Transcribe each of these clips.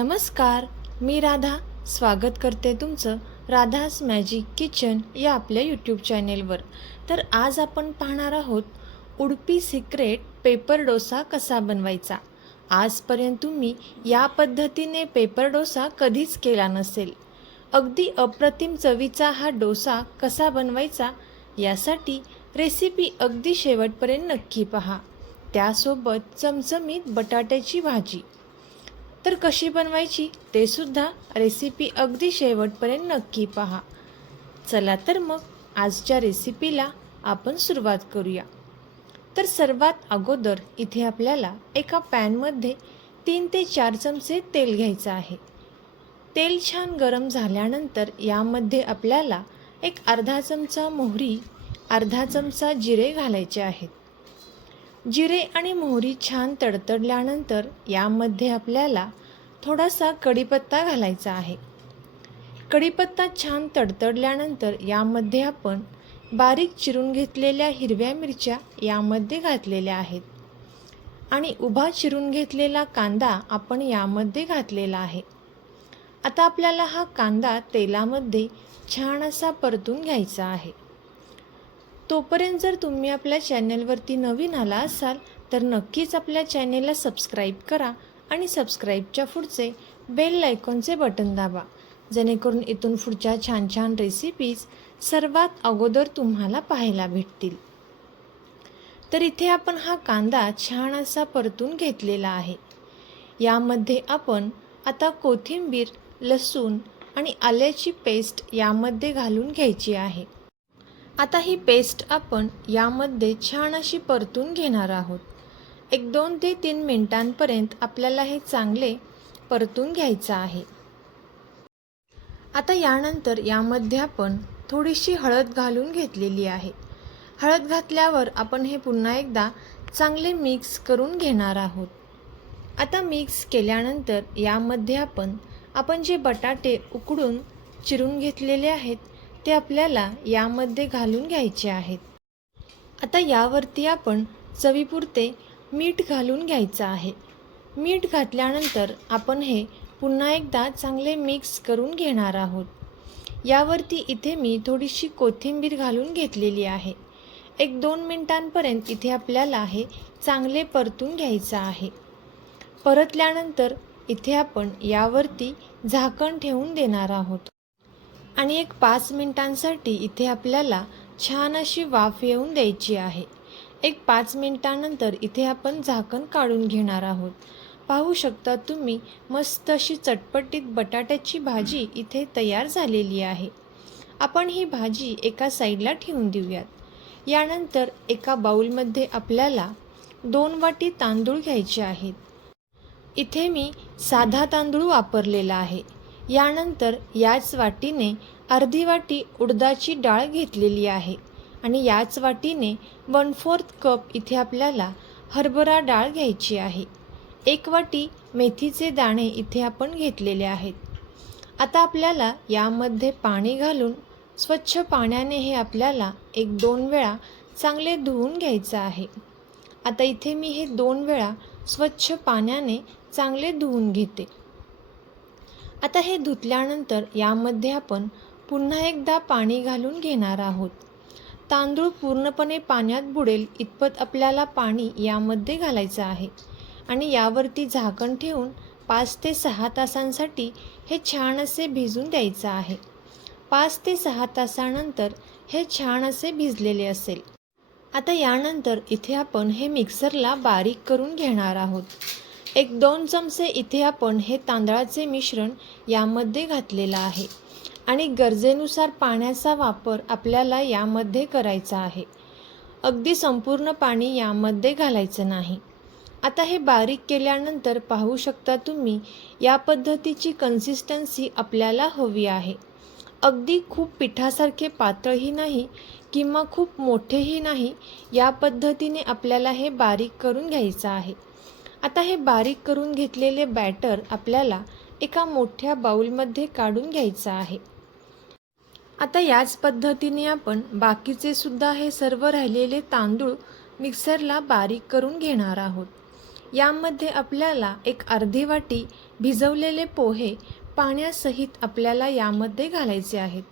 नमस्कार मी राधा. स्वागत करते तुमचं राधास मॅजिक किचन या आपल्या यूट्यूब चॅनेलवर तर आज आपण पाहणार आहोत उडपी सिक्रेट पेपर डोसा कसा बनवायचा? आजपर्यंत तुम्ही या पद्धतीने पेपर डोसा कधीच केला नसेल. अगदी अप्रतिम चवीचा हा डोसा कसा बनवायचा यासाठी रेसिपी अगदी शेवटपर्यंत नक्की पहा. त्यासोबत चमचमीत बटाट्याची भाजी तर कशी बनवायची ते सुद्धा रेसिपी अगदी शेवटपर्यंत नक्की पहा. चला तर मग आजच्या रेसिपीला आपण सुरुवात करूया. तर सर्वात अगोदर इथे आपल्याला एका पॅनमध्ये तीन ते चार चमचे तेल घ्यायचं आहे. तेल छान गरम झाल्यानंतर यामध्ये आपल्याला एक अर्धा चमचा मोहरी अर्धा चमचा जिरे घालायचे आहेत. जिरे आणि मोहरी छान तडतडल्यानंतर यामध्ये आपल्याला थोडासा कढीपत्ता घालायचा आहे. कढीपत्ता छान तडतडल्यानंतर यामध्ये आपण बारीक चिरून घेतलेल्या हिरव्या मिरच्या यामध्ये घातलेल्या आहेत. आणि उभा चिरून घेतलेला कांदा आपण यामध्ये घातलेला आहे. आता आपल्याला हा कांदा तेलामध्ये छान असा परतून घ्यायचा आहे. तोपर्यंत जर तुम्ही आपल्या चॅनलवरती नवीन आला असाल तर नक्कीच आपल्या चॅनेलला सबस्क्राईब करा आणि सबस्क्राईबच्या पुढचे बेल लायकॉनचे बटन दाबा. जेणेकरून इथून पुढच्या छान छान रेसिपीज सर्वात अगोदर तुम्हाला पाहायला भेटतील. तर इथे आपण हा कांदा छान असा परतून घेतलेला आहे. यामध्ये आपण आता कोथिंबीर लसूण आणि आल्याची पेस्ट यामध्ये घालून घ्यायची आहे. आता ही पेस्ट आपण यामध्ये छान अशी परतून घेणार आहोत. एक दोन ते तीन मिनिटांपर्यंत आपल्याला हे चांगले परतून घ्यायचं आहे. आता यानंतर यामध्ये आपण थोडीशी हळद घालून घेतलेली आहे. हळद घातल्यावर आपण हे पुन्हा एकदा चांगले मिक्स करून घेणार आहोत. आता मिक्स केल्यानंतर यामध्ये आपण आपण जे बटाटे उकडून चिरून घेतलेले आहेत ते आपल्याला यामध्ये घालून घ्यायचे आहेत. आता यावरती आपण चवीपुरते मीठ घालून घ्यायचं आहे. मीठ घातल्यानंतर आपण हे पुन्हा एकदा चांगले मिक्स करून घेणार आहोत. यावरती इथे मी थोडीशी कोथिंबीर घालून घेतलेली आहे. एक दोन मिनटांपर्यंत इथे आपल्याला हे चांगले परतून घ्यायचं आहे. परतल्यानंतर इथे आपण यावरती झाकण ठेवून देणार आहोत. आणि एक पाच मिनिटांसाठी इथे आपल्याला छान अशी वाफ येऊन द्यायची आहे. एक पाच मिनिटानंतर इथे आपण झाकण काढून घेणार आहोत. पाहू शकता तुम्ही मस्त अशी चटपटीत बटाट्याची भाजी इथे तयार झालेली आहे. आपण ही भाजी एका साईडला ठेवून देऊयात. यानंतर एका बाऊलमध्ये आपल्याला दोन वाटी तांदूळ घ्यायचे आहेत. इथे मी साधा तांदूळ वापरलेला आहे. यानंतर याच वाटीने अर्धी वाटी उडदाची डाळ घेतलेली आहे आणि याच वाटीने वन फोर्थ कप इथे आपल्याला हरभरा डाळ घ्यायची आहे. एक वाटी मेथीचे दाणे इथे आपण घेतलेले आहेत. आता आपल्याला यामध्ये पाणी घालून स्वच्छ पाण्याने हे आपल्याला एक दोन वेळा चांगले धुवून घ्यायचं आहे. आता इथे मी हे दोन वेळा स्वच्छ पाण्याने चांगले धुवून घेते. आता हे धुतल्यानंतर यामध्ये आपण पुन्हा एकदा पाणी घालून घेणार आहोत. तांदूळ पूर्णपणे पाण्यात बुडेल इतपत आपल्याला पाणी यामध्ये घालायचं आहे आणि यावरती झाकण ठेवून पाच ते सहा तासांसाठी हे छान असे भिजून द्यायचं आहे. पाच ते सहा तासानंतर हे छान असे भिजलेले असेल. आता यानंतर इथे आपण हे मिक्सरला बारीक करून घेणार आहोत. एक दोन चमचे इथे आपण हे तांदळाचे मिश्रण यामध्ये घातलेलं आहे आणि गरजेनुसार पाण्याचा वापर आपल्याला यामध्ये करायचा आहे. अगदी संपूर्ण पाणी यामध्ये घालायचं नाही. आता हे बारीक केल्यानंतर पाहू शकता तुम्ही या पद्धतीची कन्सिस्टन्सी आपल्याला हवी आहे. अगदी खूप पिठासारखे पातळही नाही किंवा खूप मोठेही नाही या पद्धतीने आपल्याला हे बारीक करून घ्यायचं आहे. आता हे बारीक करून घेतलेले बॅटर आपल्याला एका मोठ्या बाऊलमध्ये काढून घ्यायचं आहे. आता याच पद्धतीने आपण बाकीचे सुद्धा हे सर्व राहिलेले तांदूळ मिक्सरला बारीक करून घेणार आहोत. यामध्ये आपल्याला एक अर्धी वाटी भिजवलेले पोहे पाण्यासहित आपल्याला यामध्ये घालायचे आहेत.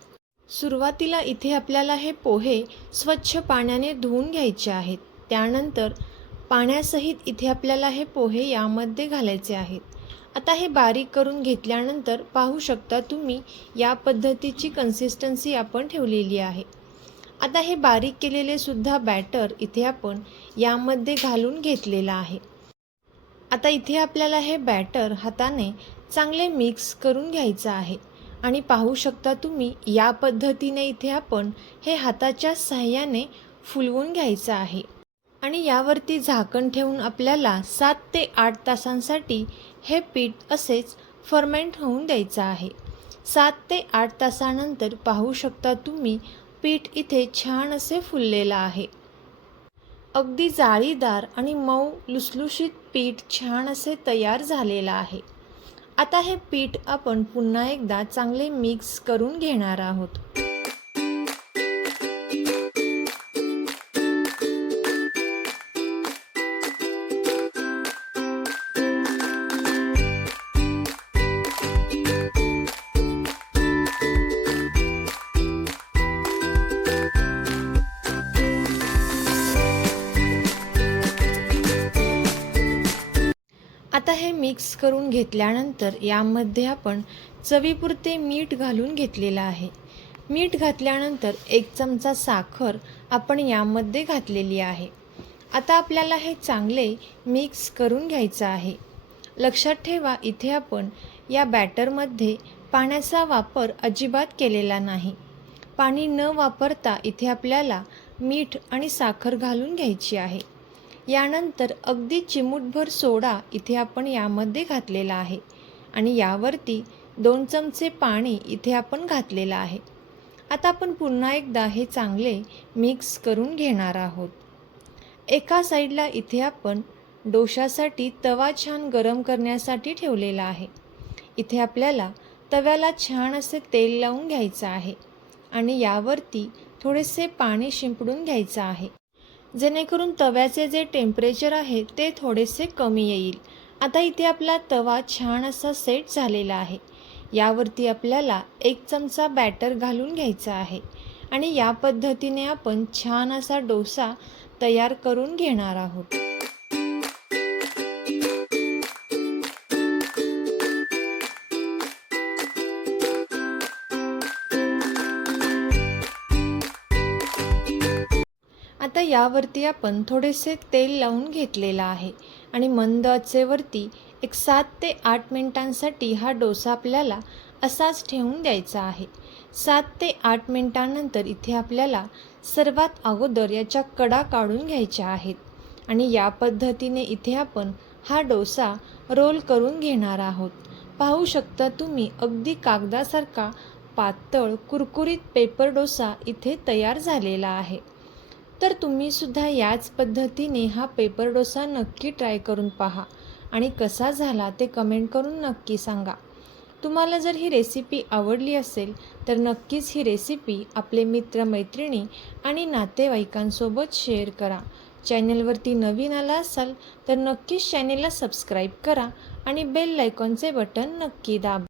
सुरुवातीला इथे आपल्याला हे पोहे स्वच्छ पाण्याने धुवून घ्यायचे आहेत. त्यानंतर पाण्यासहित इथे आपल्याला हे पोहे यामध्ये घालायचे आहेत. आता हे बारीक करून घेतल्यानंतर पाहू शकता तुम्ही या पद्धतीची कन्सिस्टन्सी आपण ठेवलेली आहे. आता हे बारीक केलेले सुद्धा बॅटर इथे आपण यामध्ये घालून घेतलेलं आहे. आता इथे आपल्याला हे बॅटर हाताने चांगले मिक्स करून घ्यायचं आहे. आणि पाहू शकता तुम्ही या पद्धतीने इथे आपण हे हाताच्या सहाय्याने फुलवून घ्यायचं आहे. आणि यावरती झाकण ठेवून आपल्याला सात ते आठ तासांसाठी हे पीठ असेच फर्मेंट होऊन द्यायचं आहे. सात ते आठ तासानंतर पाहू शकता तुम्ही पीठ इथे छान असे फुललेलं आहे. अगदी जाळीदार आणि मऊ लुसलुशीत पीठ छान असे तयार झालेलं आहे. आता हे पीठ आपण पुन्हा एकदा चांगले मिक्स करून घेणार आहोत. आता हे मिक्स करून घेतल्यानंतर यामध्ये आपण चवीपुरते मीठ घालून घेतलेलं आहे. मीठ घातल्यानंतर एक चमचा साखर आपण यामध्ये घातलेली आहे. आता आपल्याला हे चांगले मिक्स करून घ्यायचं आहे. लक्षात ठेवा इथे आपण या बॅटरमध्ये पाण्याचा वापर अजिबात केलेला नाही. पाणी न वापरता इथे आपल्याला मीठ आणि साखर घालून घ्यायची आहे. यानंतर अगदी चिमूटभर सोडा इथे आपण यामध्ये घातलेला आहे. आणि यावरती दोन चमचे पाणी इथे आपण घातलेलं आहे. आता आपण पुन्हा एकदा हे चांगले मिक्स करून घेणार आहोत. एका साईडला इथे आपण डोशासाठी तवा छान गरम करण्यासाठी ठेवलेला आहे. इथे आपल्याला तव्याला छान असे तेल लावून घ्यायचं आहे. आणि यावरती थोडेसे पाणी शिंपडून घ्यायचं आहे. जेणेकरून तव्याचे जे टेम्परेचर आहे ते थोडेसे कमी येईल. आता इथे आपला तवा छान असा सेट झालेला आहे. यावरती आपल्याला एक चमचा बॅटर घालून घ्यायचा आहे. आणि या पद्धतीने आपण छान असा डोसा तयार करून घेणार आहोत. यावरती आपण थोडेसे तेल लावून घेतलेलं आहे. आणि मंद आचेवरती एक सात ते आठ मिनिटांसाठी हा डोसा आपल्याला असाच ठेवून द्यायचा आहे. सात ते आठ मिनिटांनंतर इथे आपल्याला सर्वात अगोदर याच्या कडा काढून घ्यायच्या आहेत. आणि या पद्धतीने इथे आपण हा डोसा रोल करून घेणार आहोत. पाहू शकता तुम्ही अगदी कागदासारखा पातळ कुरकुरीत पेपर डोसा इथे तयार झालेला आहे. तर तुम्हीसुद्धा याच पद्धतीने हा पेपर डोसा नक्की ट्राय करून पहा. आणि कसा झाला ते कमेंट करून नक्की सांगा. तुम्हाला जर ही रेसिपी आवडली असेल तर नक्कीच ही रेसिपी आपले मित्रमैत्रिणी आणि नातेवाईकांसोबत शेअर करा. चॅनलवरती नवीन आला असाल तर नक्कीच चॅनेलला सबस्क्राईब करा आणि बेल लायकॉनचे बटन नक्की दाबा.